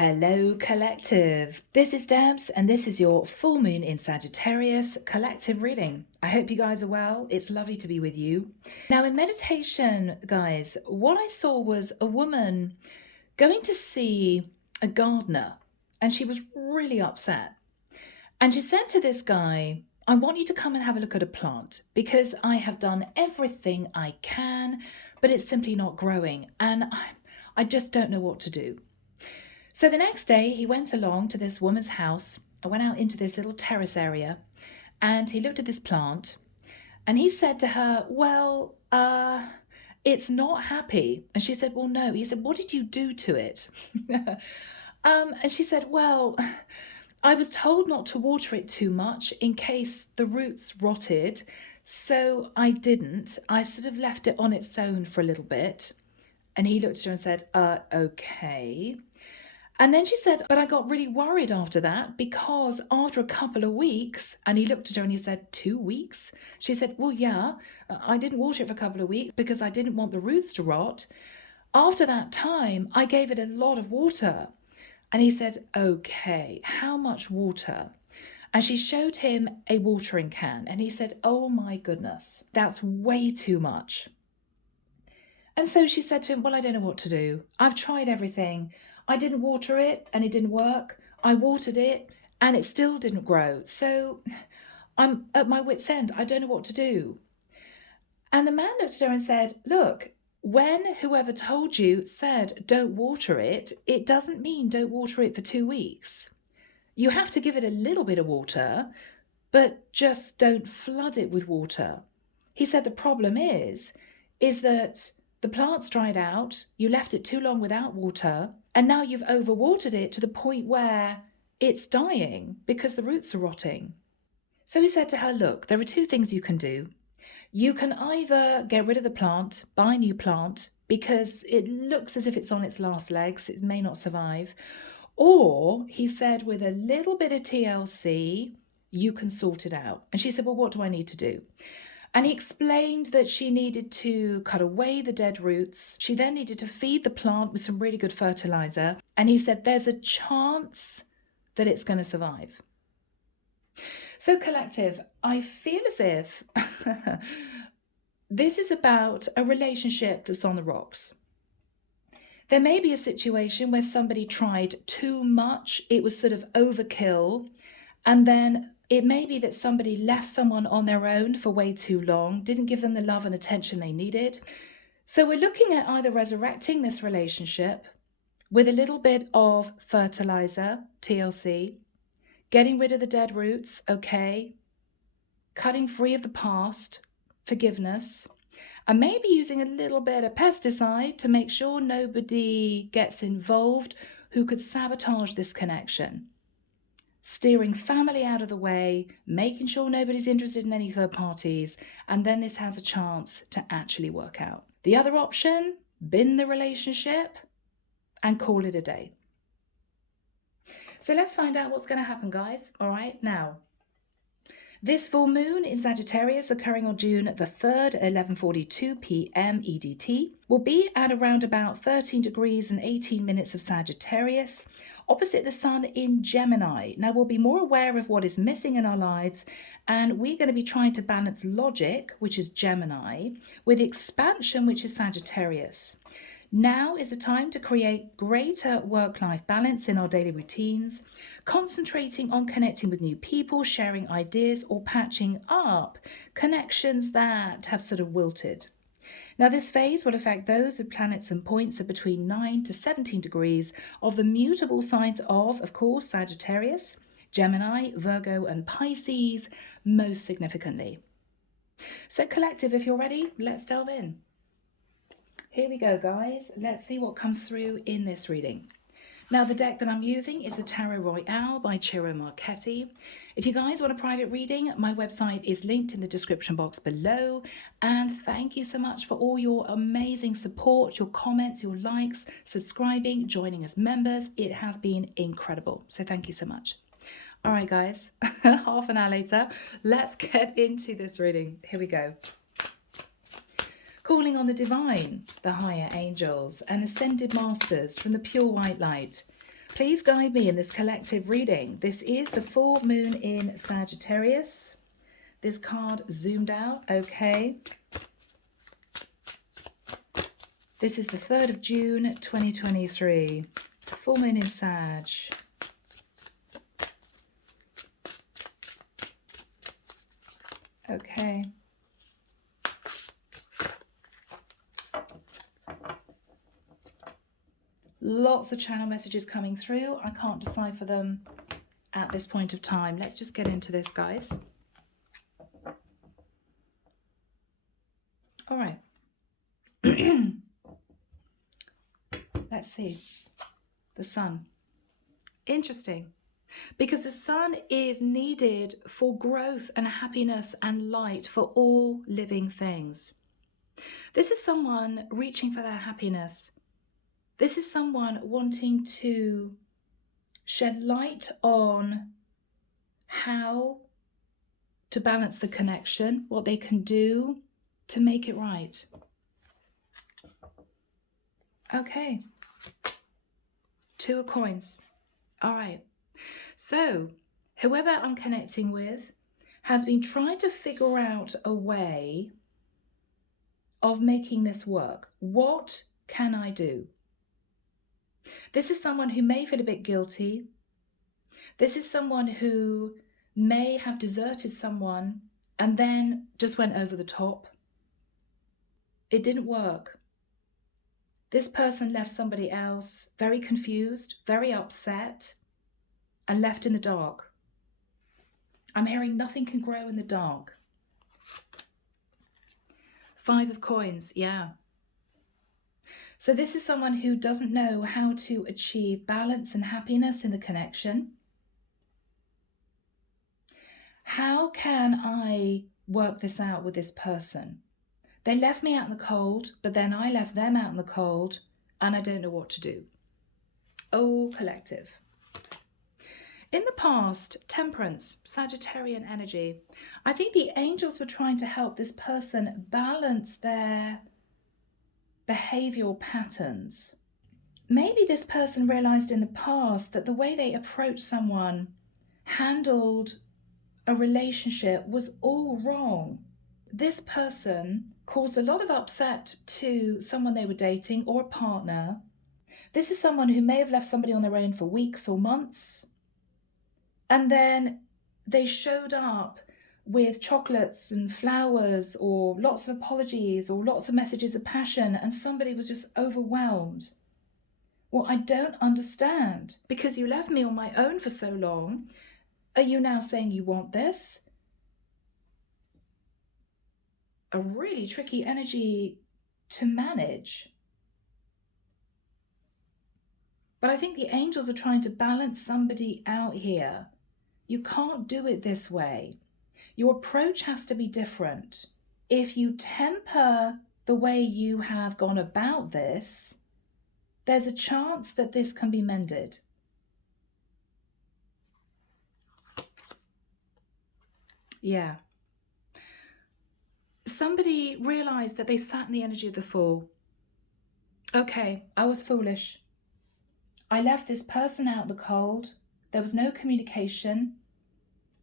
Hello, collective. This is Debs, and this is your full moon in Sagittarius collective reading. I hope you guys are well. It's lovely to be with you. Now, in meditation, guys, what I saw was a woman going to see a gardener, and she was really upset. And she said to this guy, I want you to come and have a look at a plant because I have done everything I can, but it's simply not growing, and I just don't know what to do. So the next day he went along to this woman's house, went out into this little terrace area, and he looked at this plant and he said to her, well, it's not happy. And she said, well, no. He said, what did you do to it? And she said, well, I was told not to water it too much in case the roots rotted. So I didn't. I sort of left it on its own for a little bit. And he looked at her and said, okay. And then she said, but I got really worried after that because after a couple of weeks, and he looked at her and he said, 2 weeks? She said, well, yeah, I didn't water it for a couple of weeks because I didn't want the roots to rot. After that time, I gave it a lot of water. And he said, okay, how much water? And she showed him a watering can and he said, oh my goodness, that's way too much. And so she said to him, well, I don't know what to do. I've tried everything. I didn't water it and it didn't work. I watered it and it still didn't grow. So I'm at my wit's end. I don't know what to do. And the man looked at her and said, look, when whoever told you said don't water it, it doesn't mean don't water it for 2 weeks. You have to give it a little bit of water, but just don't flood it with water. He said the problem is that the plant's dried out, you left it too long without water, and now you've overwatered it to the point where it's dying because the roots are rotting. So he said to her, look, there are 2 things you can do. You can either get rid of the plant, buy a new plant, because it looks as if it's on its last legs, it may not survive. Or, he said, with a little bit of TLC, you can sort it out. And she said, well, what do I need to do? And he explained that she needed to cut away the dead roots. She then needed to feed the plant with some really good fertilizer. And he said, there's a chance that it's going to survive. So collective, I feel as if this is about a relationship that's on the rocks. There may be a situation where somebody tried too much. It was sort of overkill. And then it may be that somebody left someone on their own for way too long, didn't give them the love and attention they needed. So we're looking at either resurrecting this relationship with a little bit of fertilizer, TLC, getting rid of the dead roots, okay, cutting free of the past, forgiveness, and maybe using a little bit of pesticide to make sure nobody gets involved who could sabotage this connection. Steering family out of the way, making sure nobody's interested in any third parties, and then this has a chance to actually work out. The other option, bin the relationship and call it a day. So let's find out what's going to happen, guys. All right, now, this full moon in Sagittarius occurring on June the 3rd at 11:42 p.m. EDT will be at around about 13 degrees and 18 minutes of Sagittarius, opposite the sun in Gemini. Now we'll be more aware of what is missing in our lives, and we're going to be trying to balance logic, which is Gemini, with expansion, which is Sagittarius. Now is the time to create greater work-life balance in our daily routines, concentrating on connecting with new people, sharing ideas, or patching up connections that have sort of wilted. Now, this phase will affect those with planets and points of between 9 to 17 degrees of the mutable signs of course, Sagittarius, Gemini, Virgo, and Pisces most significantly. So, collective, if you're ready, let's delve in. Here we go, guys. Let's see what comes through in this reading. Now, the deck that I'm using is the Tarot Royale by Ciro Marchetti. If you guys want a private reading, my website is linked in the description box below. And thank you so much for all your amazing support, your comments, your likes, subscribing, joining as members. It has been incredible. So thank you so much. All right, guys, half an hour later, let's get into this reading. Here we go. Calling on the divine, the higher angels, and ascended masters from the pure white light. Please guide me in this collective reading. This is the full moon in Sagittarius. This card zoomed out, okay. This is the 3rd of June, 2023. Full moon in Sag. Okay. Lots of channel messages coming through. I can't decipher them at this point of time. Let's just get into this, guys. All right. Let's see. The sun. Interesting. Because the sun is needed for growth and happiness and light for all living things. This is someone reaching for their happiness. This is someone wanting to shed light on how to balance the connection, what they can do to make it right. Okay. 2 of coins. All right. So whoever I'm connecting with has been trying to figure out a way of making this work. What can I do? This is someone who may feel a bit guilty. This is someone who may have deserted someone and then just went over the top. It didn't work. This person left somebody else very confused, very upset, and left in the dark. I'm hearing nothing can grow in the dark. 5 of coins, yeah. So this is someone who doesn't know how to achieve balance and happiness in the connection. How can I work this out with this person? They left me out in the cold, but then I left them out in the cold, and I don't know what to do. Oh, collective. In the past, Temperance, Sagittarian energy, I think the angels were trying to help this person balance their behavioral patterns. Maybe this person realized in the past that the way they approached someone, handled a relationship was all wrong. This person caused a lot of upset to someone they were dating or a partner. This is someone who may have left somebody on their own for weeks or months. And then they showed up with chocolates and flowers or lots of apologies or lots of messages of passion, and somebody was just overwhelmed. Well, I don't understand. Because you left me on my own for so long, are you now saying you want this? A really tricky energy to manage. But I think the angels are trying to balance somebody out here. You can't do it this way. Your approach has to be different. If you temper the way you have gone about this, there's a chance that this can be mended. Yeah. Somebody realized that they sat in the energy of the Fool. Okay, I was foolish. I left this person out in the cold. There was no communication.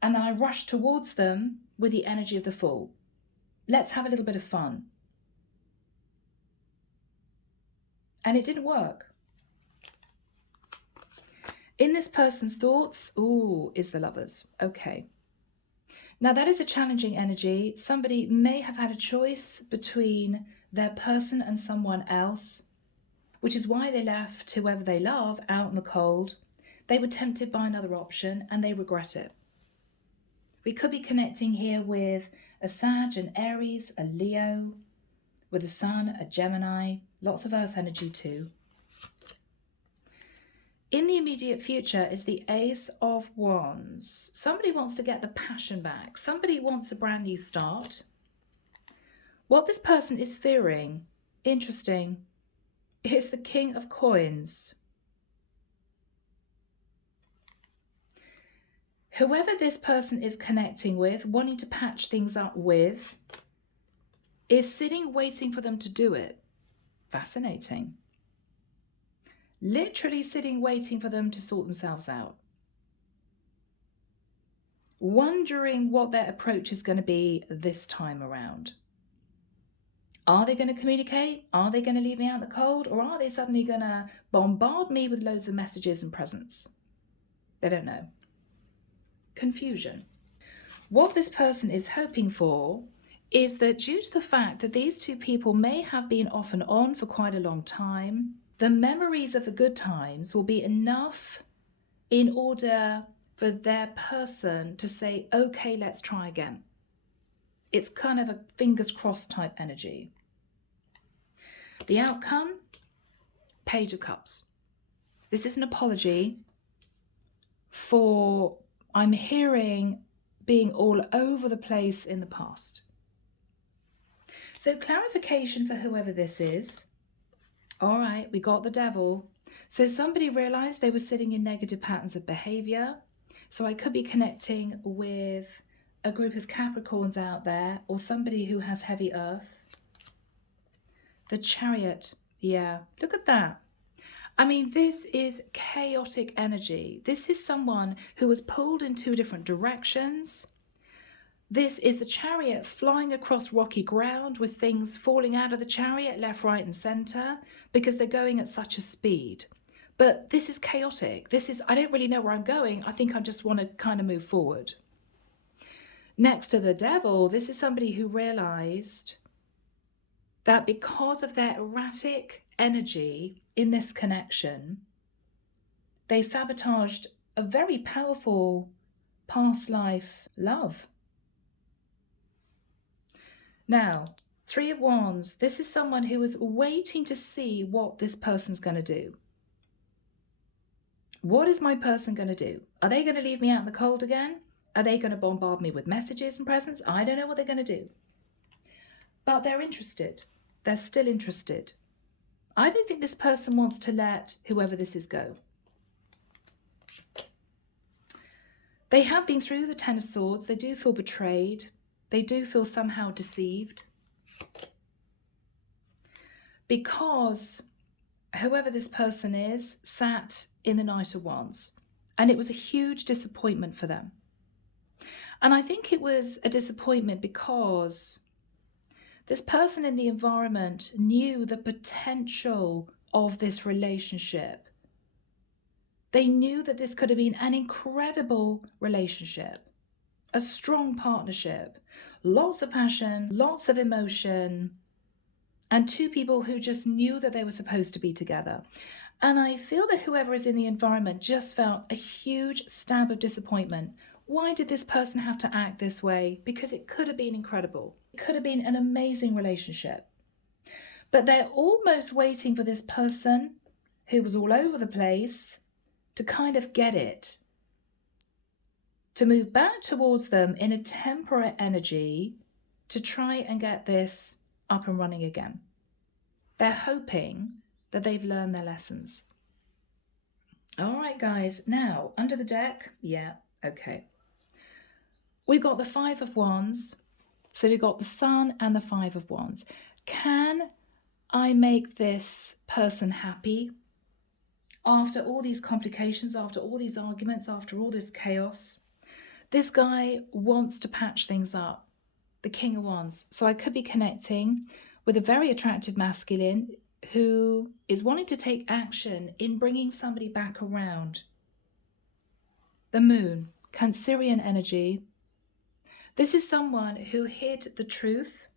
And then I rushed towards them with the energy of the Fool. Let's have a little bit of fun. And it didn't work. In this person's thoughts, ooh, is the Lovers. Okay. Now that is a challenging energy. Somebody may have had a choice between their person and someone else, which is why they left whoever they love out in the cold. They were tempted by another option and they regret it. We could be connecting here with a Sag, an Aries, a Leo, with a Sun, a Gemini, lots of Earth energy too. In the immediate future is the Ace of Wands. Somebody wants to get the passion back. Somebody wants a brand new start. What this person is fearing, interesting, is the King of Coins. Whoever this person is connecting with, wanting to patch things up with, is sitting waiting for them to do it. Fascinating. literally sitting waiting for them to sort themselves out, wondering what their approach is going to be this time around. Are they going to communicate? Are they going to leave me out in the cold? Or are they suddenly going to bombard me with loads of messages and presents? They don't know. Confusion. What this person is hoping for is that due to the fact that these two people may have been off and on for quite a long time, the memories of the good times will be enough in order for their person to say, okay, let's try again. It's kind of a fingers crossed type energy. The outcome, Page of Cups. This is an apology for, I'm hearing, being all over the place in the past. So clarification for whoever this is. All right, we got the Devil. So somebody realized they were sitting in negative patterns of behavior. So I could be connecting with a group of Capricorns out there, or somebody who has heavy earth. The Chariot, yeah, look at that. I mean, this is chaotic energy. This is someone who was pulled in two different directions. This is the Chariot flying across rocky ground with things falling out of the chariot left, right and center because they're going at such a speed. But this is chaotic. This is, I don't really know where I'm going. I think I just want to kind of move forward. Next to the Devil, this is somebody who realized that because of their erratic energy in this connection, they sabotaged a very powerful past life love. Now, Three of Wands, this is someone who is waiting to see what this person's going to do. What is my person going to do? Are they going to leave me out in the cold again? Are they going to bombard me with messages and presents? I don't know what they're going to do. But they're interested. They're still interested. I don't think this person wants to let whoever this is go. They have been through the Ten of Swords. They do feel betrayed. They do feel somehow deceived. Because whoever this person is sat in the Knight of Wands. And it was a huge disappointment for them. And I think it was a disappointment because this person in the environment knew the potential of this relationship. They knew that this could have been an incredible relationship, a strong partnership, lots of passion, lots of emotion, and two people who just knew that they were supposed to be together. And I feel that whoever is in the environment just felt a huge stab of disappointment. Why did this person have to act this way? Because it could have been incredible. It could have been an amazing relationship. But they're almost waiting for this person who was all over the place to kind of get it, to move back towards them in a temperate energy to try and get this up and running again. They're hoping that they've learned their lessons. All right, guys, now under the deck, yeah, okay. We've got the Five of Wands. So we've got the Sun and the Five of Wands. Can I make this person happy? After all these complications, after all these arguments, after all this chaos, this guy wants to patch things up. The King of Wands. So I could be connecting with a very attractive masculine who is wanting to take action in bringing somebody back around. The Moon, Cancerian energy. This is someone who hid the truth,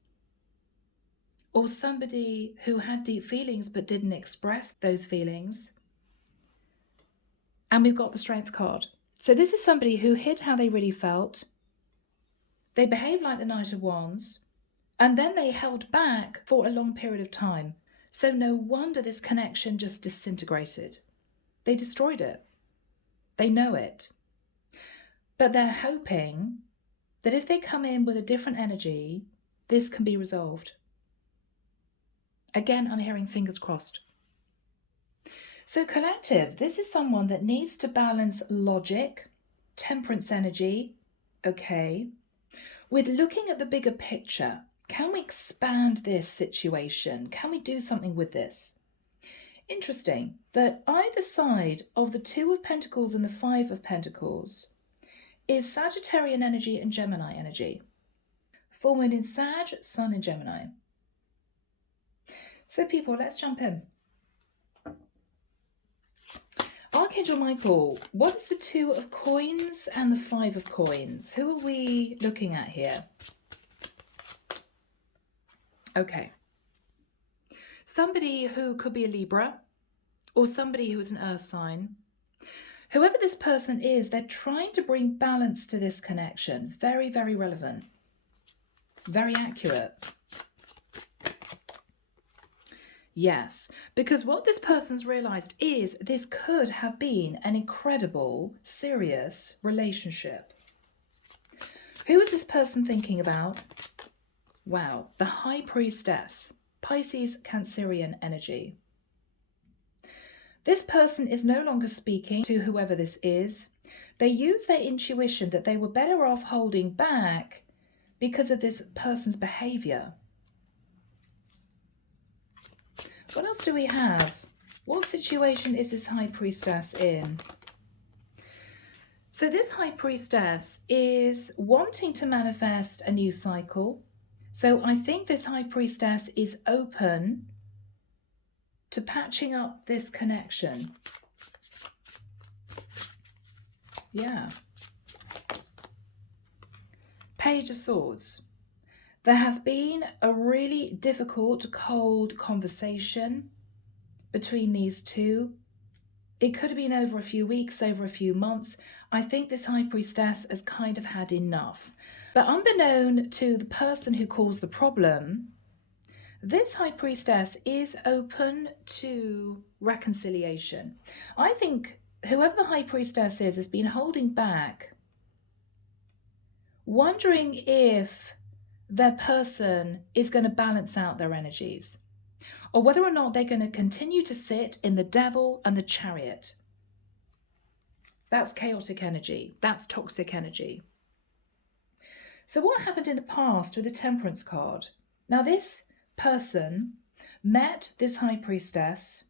or somebody who had deep feelings but didn't express those feelings. And we've got the Strength card. So this is somebody who hid how they really felt. They behaved like the Knight of Wands, and then they held back for a long period of time. So no wonder this connection just disintegrated. They destroyed it. They know it. But they're hoping that if they come in with a different energy, this can be resolved. Again, I'm hearing fingers crossed. So collective, this is someone that needs to balance logic, temperance energy, okay, with looking at the bigger picture. Can we expand this situation? Can we do something with this? Interesting that either side of the Two of Pentacles and the Five of Pentacles is Sagittarian energy and Gemini energy. Full moon in Sag, Sun in Gemini. So people, let's jump in. Archangel Michael, what is the Two of Coins and the Five of Coins? Who are we looking at here? Okay. Somebody who could be a Libra or somebody who is an earth sign. Whoever this person is, they're trying to bring balance to this connection. Very, very relevant. Very accurate. Yes, because what this person's realized is this could have been an incredible, serious relationship. Who is this person thinking about? Wow, the High Priestess, Pisces, Cancerian energy. This person is no longer speaking to whoever this is. They use their intuition that they were better off holding back because of this person's behavior. What else do we have? What situation is this High Priestess in? So this High Priestess is wanting to manifest a new cycle. So I think this High Priestess is open to patching up this connection. Yeah. Page of Swords. There has been a really difficult, cold conversation between these two. It could have been over a few weeks, over a few months. I think this High Priestess has kind of had enough. But unbeknown to the person who caused the problem, this High Priestess is open to reconciliation. I think whoever the High Priestess is has been holding back, wondering if their person is going to balance out their energies, or whether or not they're going to continue to sit in the Devil and the Chariot. That's chaotic energy. That's toxic energy. So what happened in the past with the Temperance card? Now this person met this High Priestess,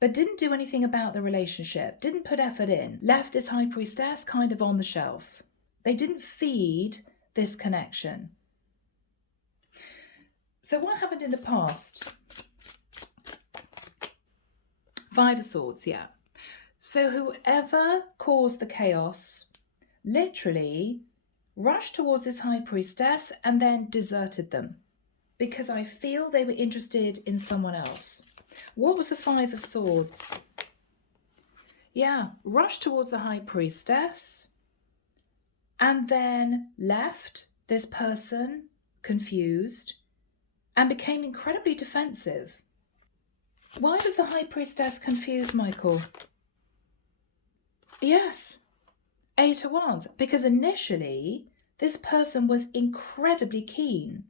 but didn't do anything about the relationship, didn't put effort in, left this High Priestess kind of on the shelf. They didn't feed this connection. So what happened in the past? Five of Swords, yeah. So whoever caused the chaos literally rushed towards this High Priestess and then deserted them, because I feel they were interested in someone else. What was the Five of Swords? Yeah, rushed towards the High Priestess and then left this person confused and became incredibly defensive. Why was the High Priestess confused, Michael? Yes, Eight of Wands, because initially this person was incredibly keen.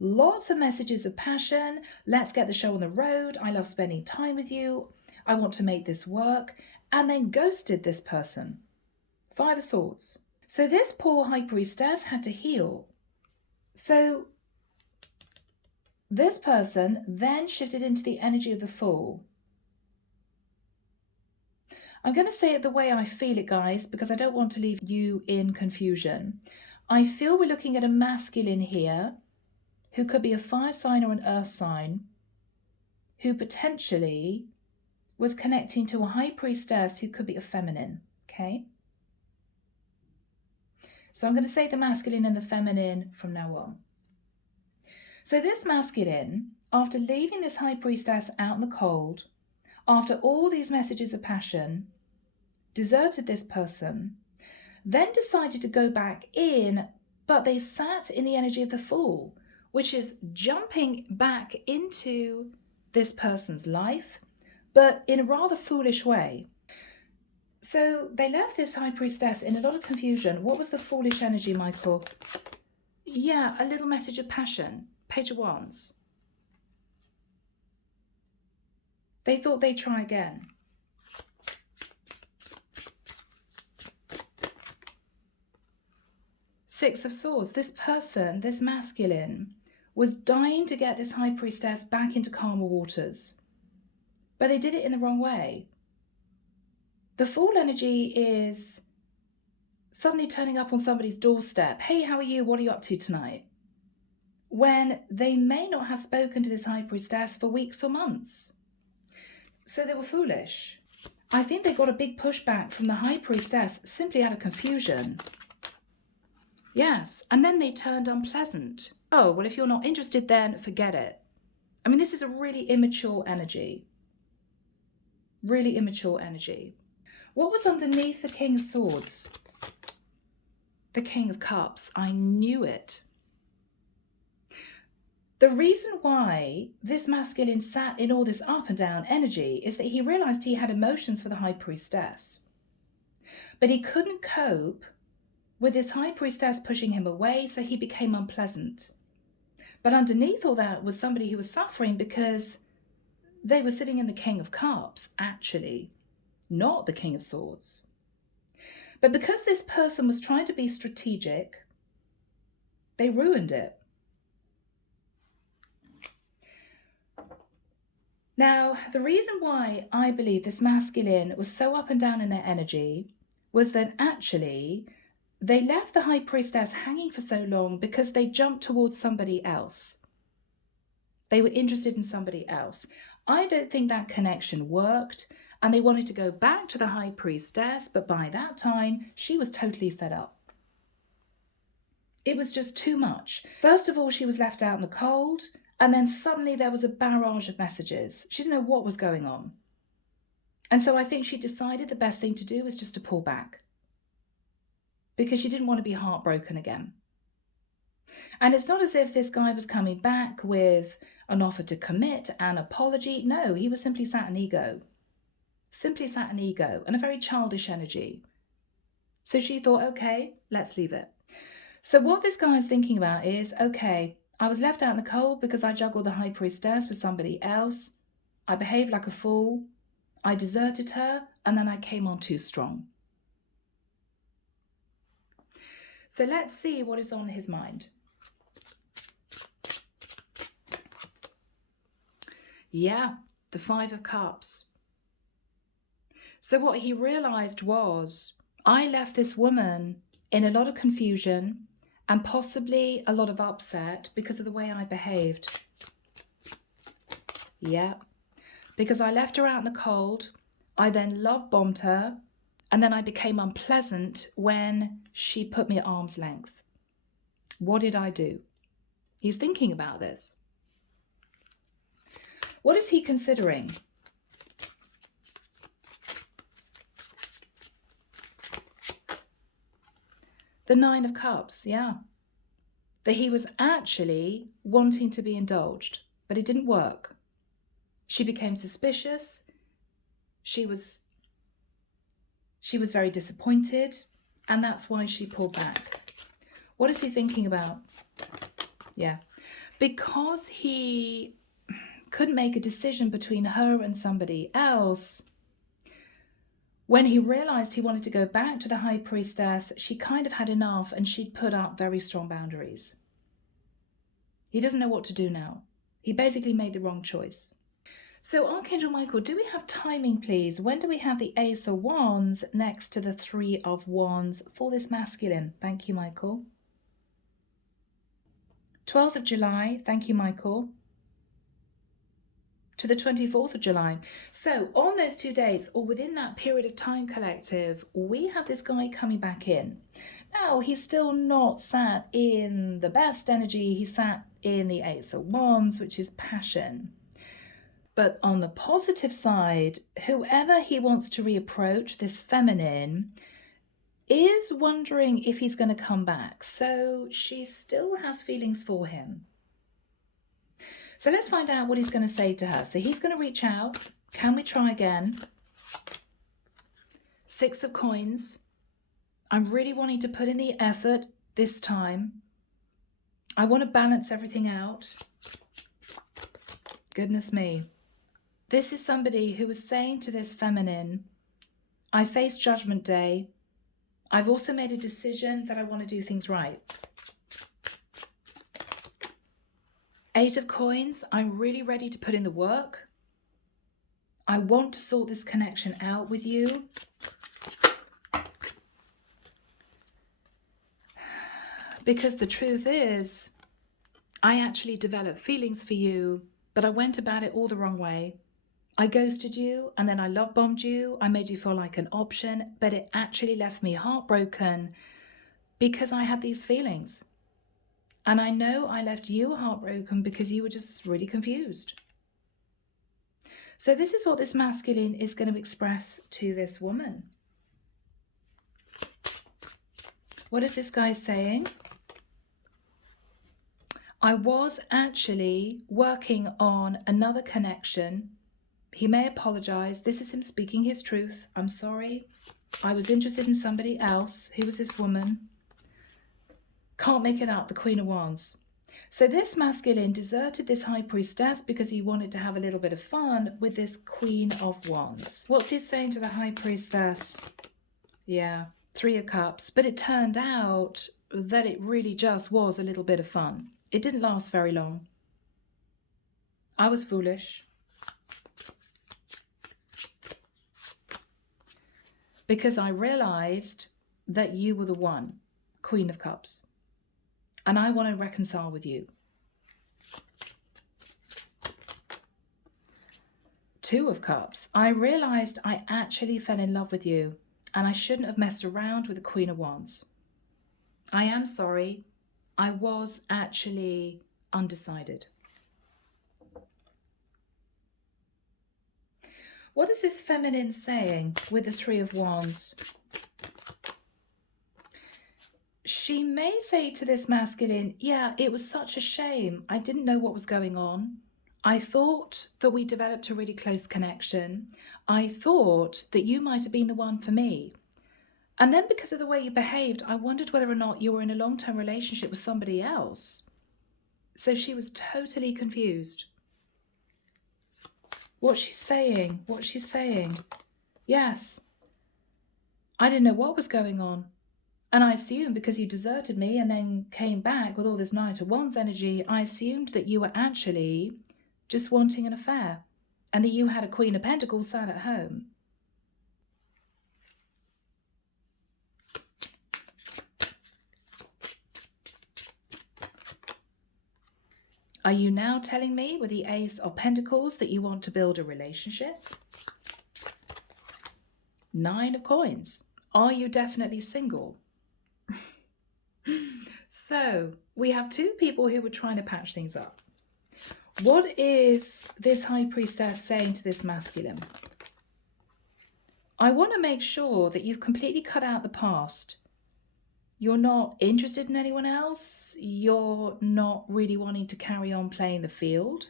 Lots of messages of passion. Let's get the show on the road. I love spending time with you. I want to make this work. And then ghosted this person. Five of Swords. So this poor High Priestess had to heal. So this person then shifted into the energy of the Fool. I'm going to say it the way I feel it, guys, because I don't want to leave you in confusion. I feel we're looking at a masculine here who could be a fire sign or an earth sign, who potentially was connecting to a High Priestess who could be a feminine, okay? So I'm going to say the masculine and the feminine from now on. So this masculine, after leaving this High Priestess out in the cold, after all these messages of passion, deserted this person, then decided to go back in, but they sat in the energy of the Fool, which is jumping back into this person's life, but in a rather foolish way. So they left this High Priestess in a lot of confusion. What was the foolish energy, Michael? Yeah, a little message of passion. Page of Wands. They thought they'd try again. Six of Swords. This person, this masculine, was dying to get this High Priestess back into calmer waters. but they did it in the wrong way. The Fool energy is suddenly turning up on somebody's doorstep. Hey, how are you? What are you up to tonight? When they may not have spoken to this High Priestess for weeks or months. So they were foolish. I think they got a big pushback from the High Priestess simply out of confusion. Yes, and then they turned unpleasant. Oh, well, if you're not interested, then forget it. I mean, this is a really immature energy. Really immature energy. What was underneath the King of Swords? The King of Cups. I knew it. The reason why this masculine sat in all this up and down energy is that he realized he had emotions for the High Priestess. But he couldn't cope with this High Priestess pushing him away, so he became unpleasant. But underneath all that was somebody who was suffering because they were sitting in the King of Cups, actually, not the King of Swords. But because this person was trying to be strategic, they ruined it. Now, the reason why I believe this masculine was so up and down in their energy was that actually they left the High Priestess hanging for so long because they jumped towards somebody else. They were interested in somebody else. I don't think that connection worked, and they wanted to go back to the High Priestess, but by that time, she was totally fed up. It was just too much. First of all, she was left out in the cold, and then suddenly there was a barrage of messages. She didn't know what was going on. And so I think she decided the best thing to do was just to pull back, because she didn't want to be heartbroken again. And it's not as if this guy was coming back with an offer to commit, an apology. No, he was simply sat in ego. Simply sat in ego and a very childish energy. So she thought, okay, let's leave it. So what this guy is thinking about is, okay, I was left out in the cold because I juggled the High Priestess with somebody else. I behaved like a fool. I deserted her, and then I came on too strong. So let's see what is on his mind. Yeah, the Five of Cups. So what he realized was, I left this woman in a lot of confusion and possibly a lot of upset because of the way I behaved. Yeah, because I left her out in the cold. I then love bombed her, and then I became unpleasant when she put me at arm's length. What did I do? He's thinking about this. What is he considering? The Nine of Cups, yeah. That he was actually wanting to be indulged, but it didn't work. She became suspicious. She was very disappointed, and that's why she pulled back. What is he thinking about? Yeah. Because he couldn't make a decision between her and somebody else, when he realized he wanted to go back to the High Priestess, she kind of had enough and she'd put up very strong boundaries. He doesn't know what to do now. He basically made the wrong choice. So Archangel Michael, do we have timing, please? When do we have the Ace of Wands next to the Three of Wands for this masculine? Thank you, Michael. 12th of July. Thank you, Michael. To the 24th of July. So on those 2 dates, or within that period of time, collective, we have this guy coming back in. Now, he's still not sat in the best energy. He sat in the Ace of Wands, which is passion. But on the positive side, whoever he wants to reapproach, this feminine, is wondering if he's going to come back. So she still has feelings for him. So let's find out what he's going to say to her. So he's going to reach out. Can we try again? Six of Coins. I'm really wanting to put in the effort this time. I want to balance everything out. Goodness me. This is somebody who was saying to this feminine, I face Judgment Day. I've also made a decision that I want to do things right. Eight of Coins, I'm really ready to put in the work. I want to sort this connection out with you. Because the truth is, I actually developed feelings for you, but I went about it all the wrong way. I ghosted you and then I love bombed you. I made you feel like an option, but it actually left me heartbroken because I had these feelings. And I know I left you heartbroken because you were just really confused. So this is what this masculine is going to express to this woman. What is this guy saying? I was actually working on another connection. He may apologize. This is him speaking his truth. I'm sorry. I was interested in somebody else. Who was this woman? Can't make it up. The Queen of Wands. So this masculine deserted this high priestess because he wanted to have a little bit of fun with this Queen of Wands. What's he saying to the high priestess? Yeah, 3 of Cups. But it turned out that it really just was a little bit of fun. It didn't last very long. I was foolish. Because I realized that you were the one, Queen of Cups. And I want to reconcile with you. 2 of Cups. I realized I actually fell in love with you and I shouldn't have messed around with the Queen of Wands. I am sorry. I was actually undecided. What is this feminine saying with the 3 of Wands? She may say to this masculine, yeah, it was such a shame. I didn't know what was going on. I thought that we developed a really close connection. I thought that you might have been the one for me. And then because of the way you behaved, I wondered whether or not you were in a long-term relationship with somebody else. So she was totally confused. What's she saying? What's she saying? Yes. I didn't know what was going on. And I assumed because you deserted me and then came back with all this Knight of Wands energy, I assumed that you were actually just wanting an affair and that you had a Queen of Pentacles sat at home. Are you now telling me with the Ace of Pentacles that you want to build a relationship? 9 of Coins. Are you definitely single? So we have 2 people who were trying to patch things up. What is this high priestess saying to this masculine? I want to make sure that you've completely cut out the past. You're not interested in anyone else. You're not really wanting to carry on playing the field.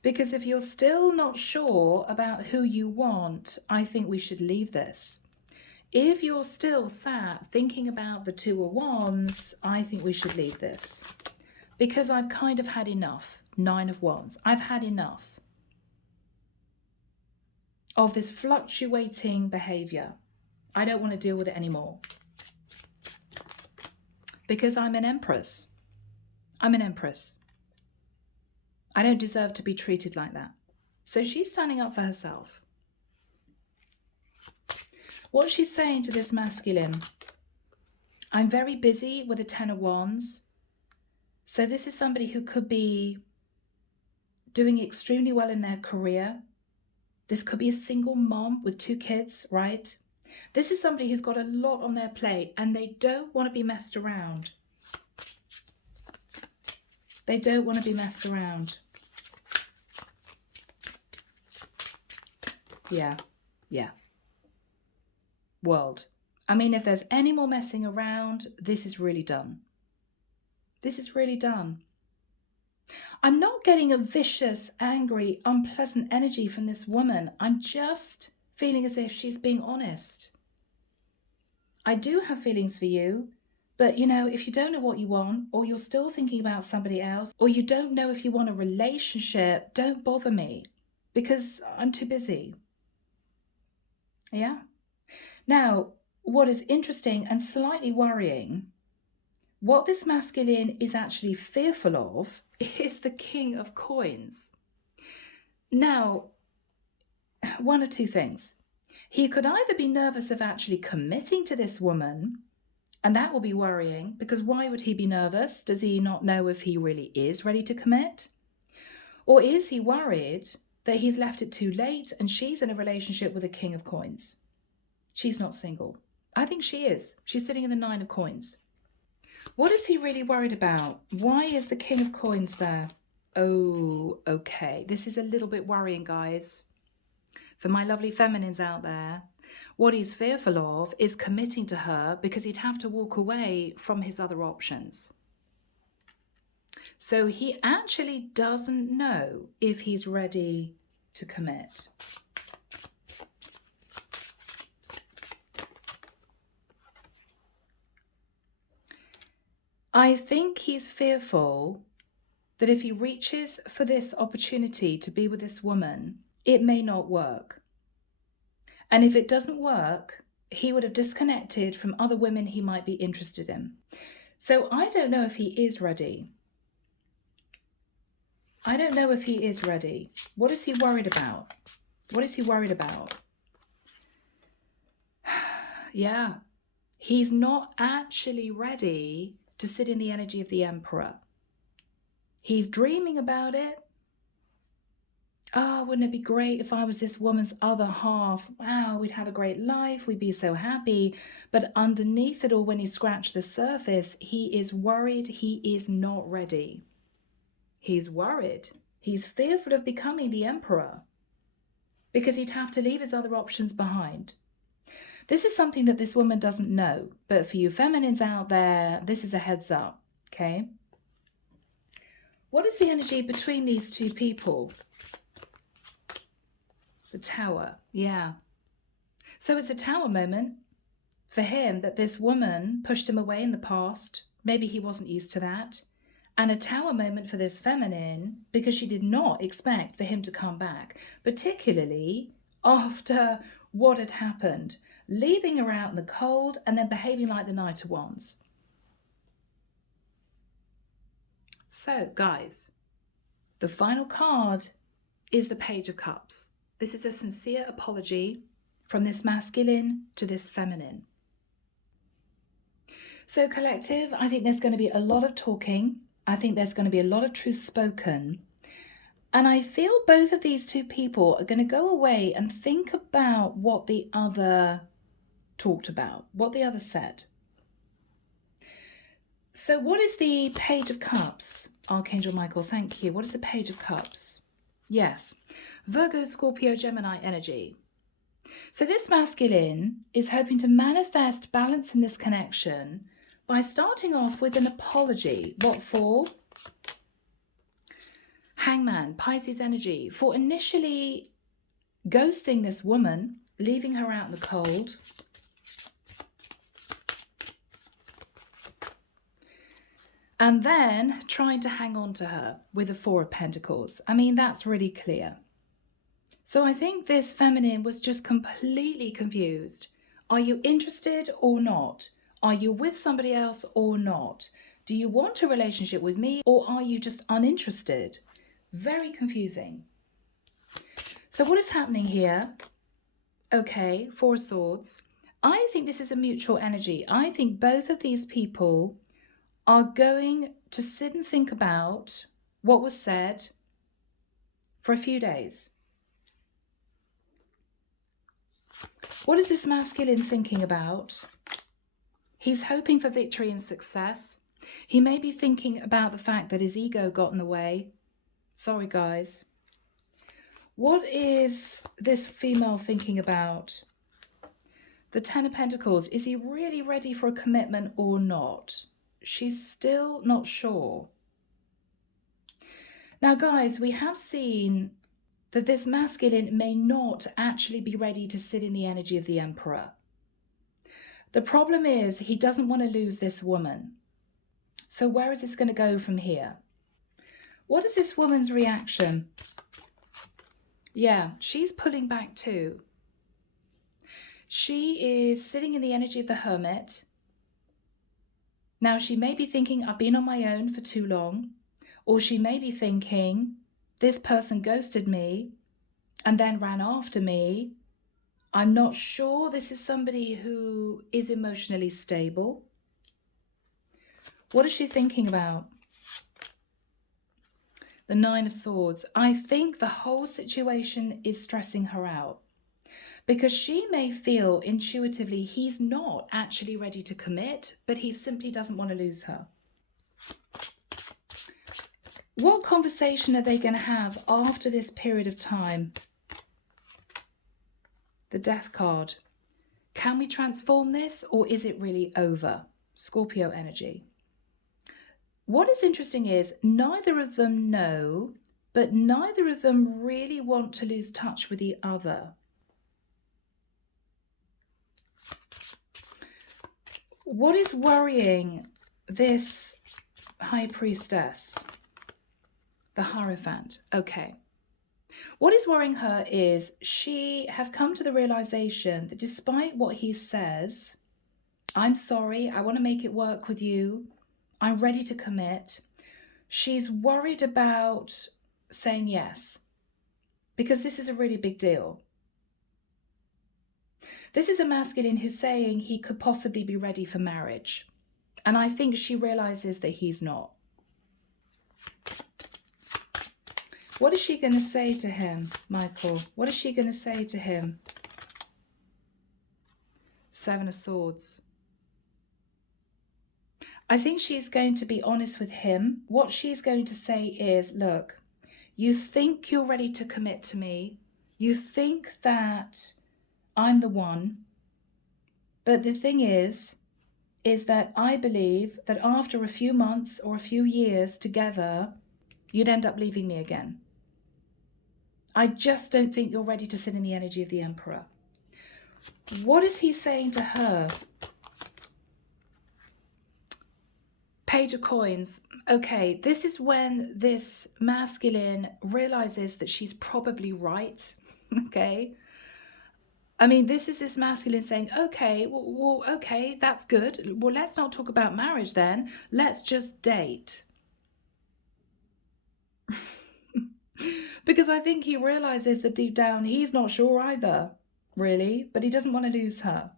Because if you're still not sure about who you want, I think we should leave this. If you're still sat thinking about the 2 of Wands, I think we should leave this. Because I've kind of had enough. 9 of Wands. I've had enough of this fluctuating behavior. I don't want to deal with it anymore. Because I'm an empress. I'm an empress. I don't deserve to be treated like that. So she's standing up for herself. What she's saying to this masculine, I'm very busy with the 10 of Wands. So this is somebody who could be doing extremely well in their career. This could be a single mom with 2 kids, right? This is somebody who's got a lot on their plate and they don't want to be messed around. They don't want to be messed around. Yeah. World. I mean, if there's any more messing around, this is really done. This is really done. I'm not getting a vicious, angry, unpleasant energy from this woman. I'm just feeling as if she's being honest. I do have feelings for you, but you know, if you don't know what you want, or you're still thinking about somebody else, or you don't know if you want a relationship, don't bother me because I'm too busy. Yeah. Now, what is interesting and slightly worrying what this masculine is actually fearful of is the King of Coins. Now, one of two things. He could either be nervous of actually committing to this woman, and that will be worrying, because why would he be nervous? Does he not know if he really is ready to commit? Or is he worried that he's left it too late and she's in a relationship with a King of Coins? She's not single. I think she is. She's sitting in the 9 of Coins. What is he really worried about? Why is the King of Coins there? Oh, okay. This is a little bit worrying, guys. For my lovely feminines out there, what he's fearful of is committing to her because he'd have to walk away from his other options. So he actually doesn't know if he's ready to commit. I think he's fearful that if he reaches for this opportunity to be with this woman, it may not work. And if it doesn't work, he would have disconnected from other women he might be interested in. So I don't know if he is ready. I don't know if he is ready. What is he worried about? What is he worried about? Yeah, he's not actually ready to sit in the energy of the Emperor. He's dreaming about it. Oh, wouldn't it be great if I was this woman's other half? Wow, we'd have a great life. We'd be so happy. But underneath it all, when you scratch the surface, he is worried. He is not ready. He's worried. He's fearful of becoming the Emperor because he'd have to leave his other options behind. This is something that this woman doesn't know. But for you feminines out there, this is a heads up, okay? What is the energy between these two people? The Tower, yeah. So it's a Tower moment for him that this woman pushed him away in the past. Maybe he wasn't used to that. And a Tower moment for this feminine because she did not expect for him to come back, particularly after what had happened, leaving her out in the cold and then behaving like the Knight of Wands. So, guys, the final card is the Page of Cups. This is a sincere apology from this masculine to this feminine. So, collective, I think there's going to be a lot of talking. I think there's going to be a lot of truth spoken. And I feel both of these two people are going to go away and think about what the other talked about, what the other said. So what is the Page of Cups? Archangel Michael, thank you. What is the Page of Cups? Yes, Virgo, Scorpio, Gemini energy. So this masculine is hoping to manifest balance in this connection by starting off with an apology. What for? Hangman, Pisces energy, for initially ghosting this woman, leaving her out in the cold. And then trying to hang on to her with the Four of Pentacles. I mean, that's really clear. So I think this feminine was just completely confused. Are you interested or not? Are you with somebody else or not? Do you want a relationship with me or are you just uninterested? Very confusing. So what is happening here? Okay, Four of Swords. I think this is a mutual energy. I think both of these people are going to sit and think about what was said for a few days. What is this masculine thinking about? He's hoping for victory and success. He may be thinking about the fact that his ego got in the way. Sorry, guys. What is this female thinking about? The Ten of Pentacles. Is he really ready for a commitment or not? She's still not sure. Now, guys, we have seen that this masculine may not actually be ready to sit in the energy of the Emperor. The problem is he doesn't want to lose this woman. So where is this going to go from here? What is this woman's reaction? Yeah, she's pulling back too. She is sitting in the energy of the Hermit. Now, she may be thinking, I've been on my own for too long, or she may be thinking, this person ghosted me and then ran after me. I'm not sure this is somebody who is emotionally stable. What is she thinking about? The Nine of Swords. I think the whole situation is stressing her out because she may feel intuitively he's not actually ready to commit, but he simply doesn't want to lose her. What conversation are they going to have after this period of time? The Death card. Can we transform this, or is it really over? Scorpio energy. What is interesting is neither of them know, but neither of them really want to lose touch with the other. What is worrying this High Priestess? The Hierophant. Okay. What is worrying her is she has come to the realization that despite what he says, I'm sorry, I want to make it work with you, I'm ready to commit, she's worried about saying yes, because this is a really big deal. This is a masculine who's saying he could possibly be ready for marriage. And I think she realizes that he's not. What is she going to say to him, Michael? What is she going to say to him? Seven of Swords. I think she's going to be honest with him. What she's going to say is, look, you think you're ready to commit to me. You think that I'm the one. But the thing is that I believe that after a few months or a few years together, you'd end up leaving me again. I just don't think you're ready to sit in the energy of the Emperor. What is he saying to her? Page of Coins. Okay, this is when this masculine realizes that she's probably right. Okay. I mean, this is this masculine saying, okay, well, okay, that's good. Well, let's not talk about marriage then. Let's just date. Because I think he realizes that deep down, he's not sure either, really, but he doesn't want to lose her.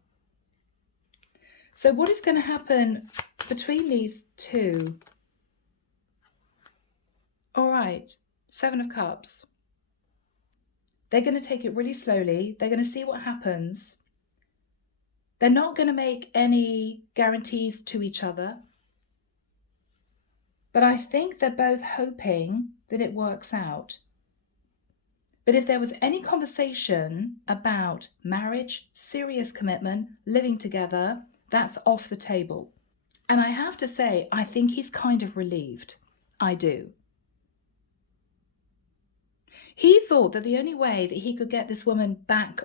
So what is going to happen between these two? All right, Seven of Cups. They're going to take it really slowly. They're going to see what happens. They're not going to make any guarantees to each other. But I think they're both hoping that it works out. But if there was any conversation about marriage, serious commitment, living together, that's off the table. And I have to say, I think he's kind of relieved. I do. He thought that the only way that he could get this woman back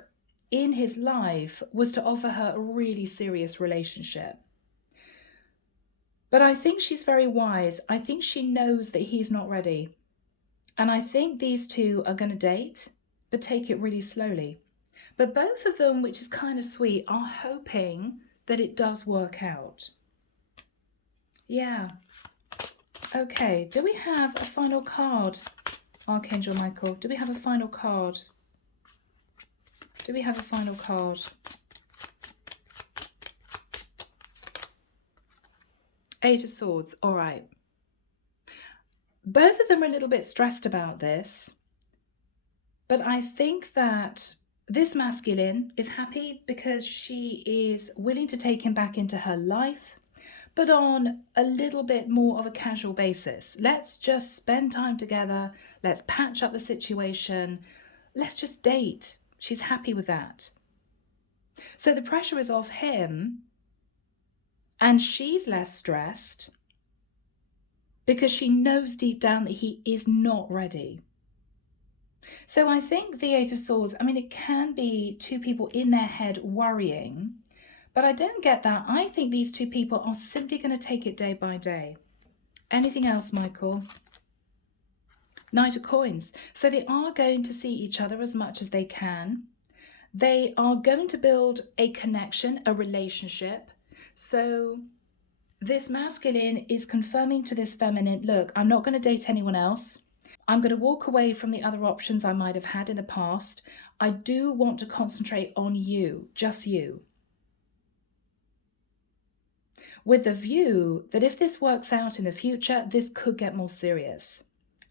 in his life was to offer her a really serious relationship. But I think she's very wise. I think she knows that he's not ready. And I think these two are going to date, but take it really slowly. But both of them, which is kind of sweet, are hoping that it does work out. Yeah. Okay, do we have a final card, Archangel Michael? Do we have a final card? Do we have a final card? Eight of Swords. All right. Both of them are a little bit stressed about this, but I think that this masculine is happy because she is willing to take him back into her life, but on a little bit more of a casual basis. Let's just spend time together. Let's patch up the situation. Let's just date. She's happy with that. So the pressure is off him, and she's less stressed because she knows deep down that he is not ready. So I think the Eight of Swords, I mean, it can be two people in their head worrying, but I don't get that. I think these two people are simply going to take it day by day. Anything else, Michael? Knight of Coins. So they are going to see each other as much as they can. They are going to build a connection, a relationship. So This masculine is confirming to this feminine, look, I'm not going to date anyone else. I'm going to walk away from the other options I might have had in the past. I do want to concentrate on you, just you. With the view that if this works out in the future, this could get more serious.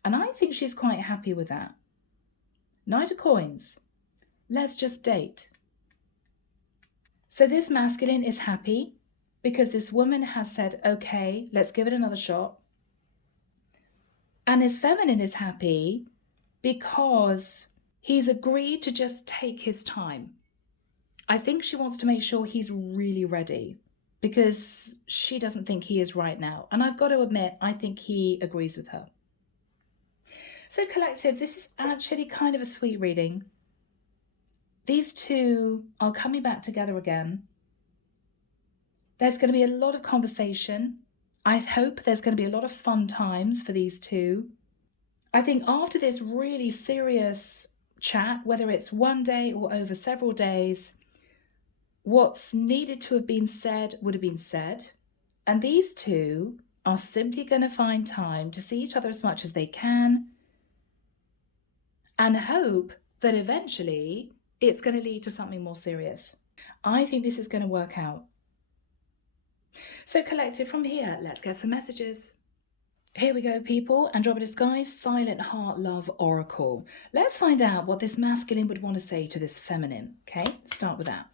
And I think she's quite happy with that. Knight of Coins. Let's just date. So this masculine is happy because this woman has said, okay, let's give it another shot. And this feminine is happy because he's agreed to just take his time. I think she wants to make sure he's really ready because she doesn't think he is right now. And I've got to admit, I think he agrees with her. So collective, this is actually kind of a sweet reading. These two are coming back together again. There's going to be a lot of conversation. I hope there's going to be a lot of fun times for these two. I think after this really serious chat, whether it's one day or over several days, what's needed to have been said would have been said. And these two are simply going to find time to see each other as much as they can and hope that eventually it's going to lead to something more serious. I think this is going to work out. So collective, from here, let's get some messages. Here we go, people. Andromeda Sky's Silent Heart Love Oracle. Let's find out what this masculine would want to say to this feminine. Okay, let's start with that.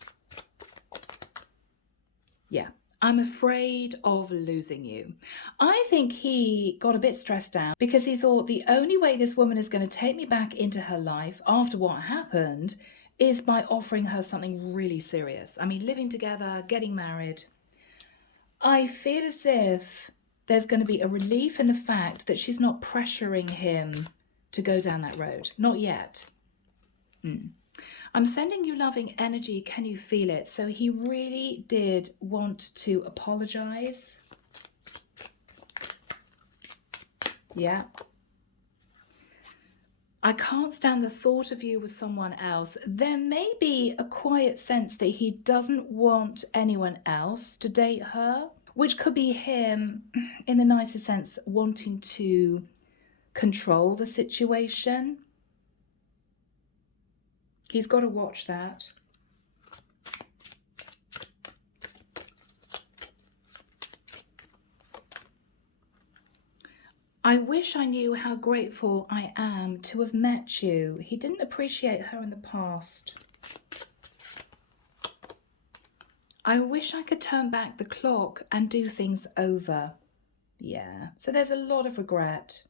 Yeah, I'm afraid of losing you. I think he got a bit stressed out because he thought the only way this woman is going to take me back into her life after what happened is by offering her something really serious. I mean, living together, getting married. I feel as if there's going to be a relief in the fact that she's not pressuring him to go down that road. Not yet. I'm sending you loving energy. Can you feel it? So he really did want to apologize. Yeah. I can't stand the thought of you with someone else. There may be a quiet sense that he doesn't want anyone else to date her, which could be him, in the nicest sense, wanting to control the situation. He's got to watch that. I wish I knew how grateful I am to have met you. He didn't appreciate her in the past. I wish I could turn back the clock and do things over. Yeah, so there's a lot of regret.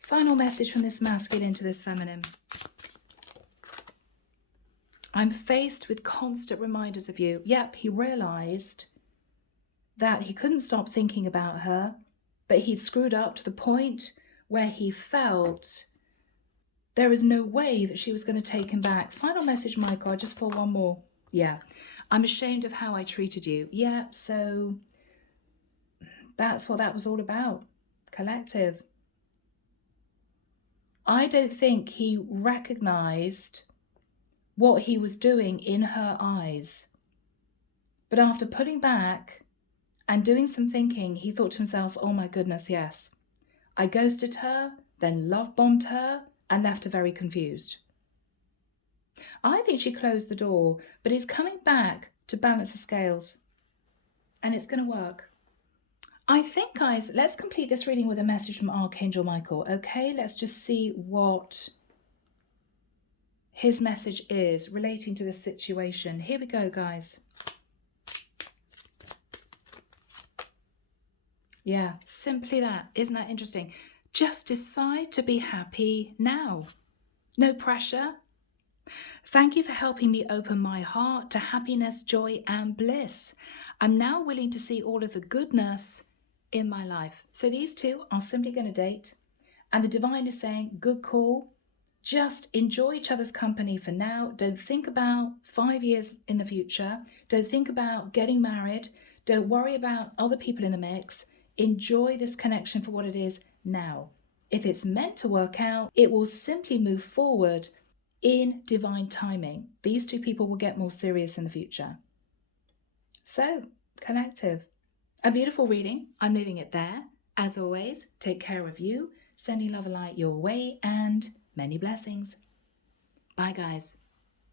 Final message from this masculine to this feminine. I'm faced with constant reminders of you. Yep, he realized that he couldn't stop thinking about her, but he'd screwed up to the point where he felt there is no way that she was going to take him back. Final message, Michael, just for one more. Yeah, I'm ashamed of how I treated you. Yeah, so that's what that was all about. Collective. I don't think he recognized what he was doing in her eyes. But after pulling back and doing some thinking, he thought to himself, oh my goodness, yes. I ghosted her, then love bombed her, and left her very confused. I think she closed the door, but he's coming back to balance the scales. And it's going to work. I think, guys, let's complete this reading with a message from Archangel Michael. Okay, let's just see what his message is relating to this situation. Here we go, guys. Yeah, simply that. Isn't that interesting? Just decide to be happy now. No pressure. Thank you for helping me open my heart to happiness, joy, and bliss. I'm now willing to see all of the goodness in my life. So these two are simply going to date. And the divine is saying, good call. Just enjoy each other's company for now. Don't think about 5 years in the future. Don't think about getting married. Don't worry about other people in the mix. Enjoy this connection for what it is now. If it's meant to work out, it will simply move forward in divine timing. These two people will get more serious in the future. So, collective, a beautiful reading. I'm leaving it there. As always, take care of you, sending love and light your way, and many blessings. Bye, guys.